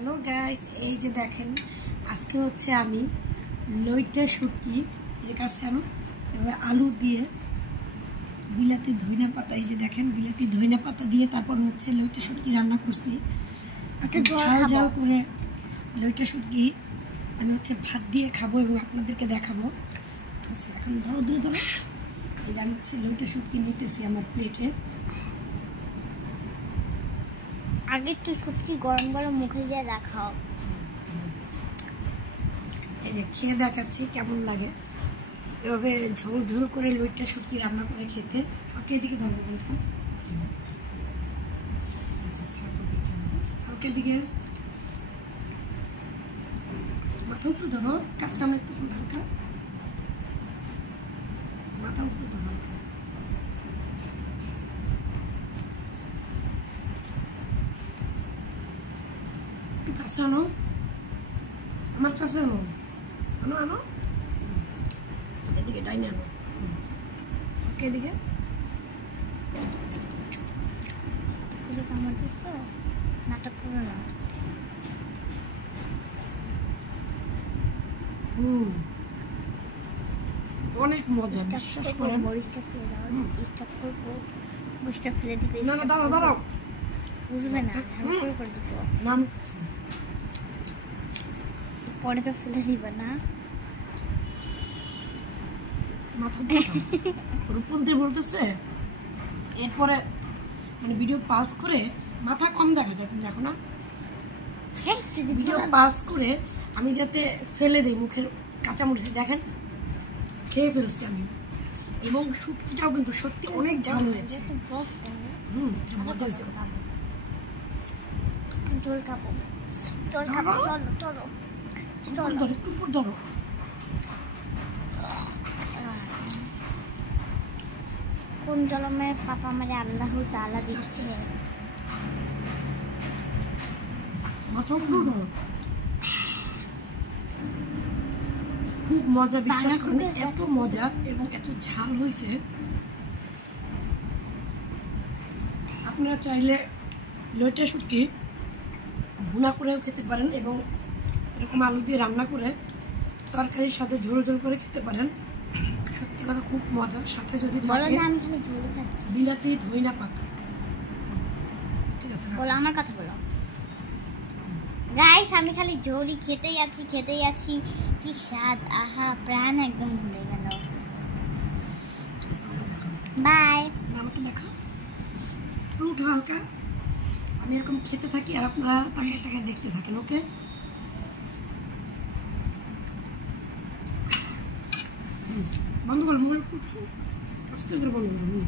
Hello guys, এই যে দেখেন আজকে হচ্ছে আমি লইটা শুটকি এই কাছে আনো এবার আলু দিয়ে বিলাতি ধইনা পাতা, এই যে দেখেন বিলাতি ধইনা পাতা দিয়ে তারপর হচ্ছে লইটা শুটকি রান্না করছি। ঝাল ঝাল করে লইটা শুটকি আমি হচ্ছে ভাত দিয়ে খাবো এবং আপনাদেরকে দেখাবো। এখন ধরো দূরে ধরো, এই যে আমি হচ্ছে লইটা শুটকি নিতেছি আমার প্লেটে। আগে একটু শুটকি গরম গরম মুখে দিয়ে দেখাও। এই যে খেয়ে দেখাচ্ছি কেমন লাগে। এভাবে ঝোল ঝোল করে লইটা শুটকি রান্না করে খেতে। ওকে এদিকে ধরবো বলটা, ওকে দিকে মাথা উপরে ধরো, কাছে আমার একটু হালকা মাথা উপরে ধরো হালকা। একটু কাছে আনো, আমার কাছে আনো, আনো আনো এদিকে ডাইনে আনো। ওকে এদিকে কামড় দিচ্ছ, নাটক করো না। অনেক মজা, বিশ্বাস করেন। মরিচটা ফেলে দাও, স্টপ করবো, মরিচটা ফেলে দিবে। না না দাঁড়াও দাঁড়াও, বুঝবে না, আমি করে দিব না পরে তো ফেলে দিবে না। মাথা রূপন্তি বলতেছে এরপরে মানে ভিডিও পাস করে মাথা কম দেখা যায়, তুমি দেখো না ভিডিও পাস করে আমি যাতে ফেলে দিই মুখের কাঁচামরিচ, দেখেন খেয়ে ফেলছি আমি। এবং শুটকিটাও কিন্তু সত্যি অনেক ঝাল হয়েছে। মজা হয়েছে। জল খাবো, জল খাবো, চলো চলো ধরো একটু উপর ধরো। কোন জলমে পাপা আমারে আল্লাহ তাআলা দিচ্ছে। খুব মজা, বিশ্বাস করুন এত মজা এবং এত ঝাল হয়েছে। আপনারা চাইলে লইটা শুটকি ভুনা করেও খেতে পারেন এবং এরকম আলু দিয়ে রান্না করে তরকারির সাথে ঝোল ঝোল করে খেতে পারেন। সত্যি কথা খুব মজা। সাথে যদি বিলাতি ধইনা পাতা, ঠিক আছে বলো, আমার কথা বলো। গাইস আমি খালি ঝোলই খেতেই আছি, কি স্বাদ, আহা প্রাণ একদম ভুলে গেল। বাই। আমাকে দেখা ফ্রুট হালকা, আমি এরকম খেতে থাকি আর আপনারা তাকায় তাকায় দেখতে থাকেন। ওকে বন্ধ করো, মোবাইল আস্তে করে বন্ধ করো।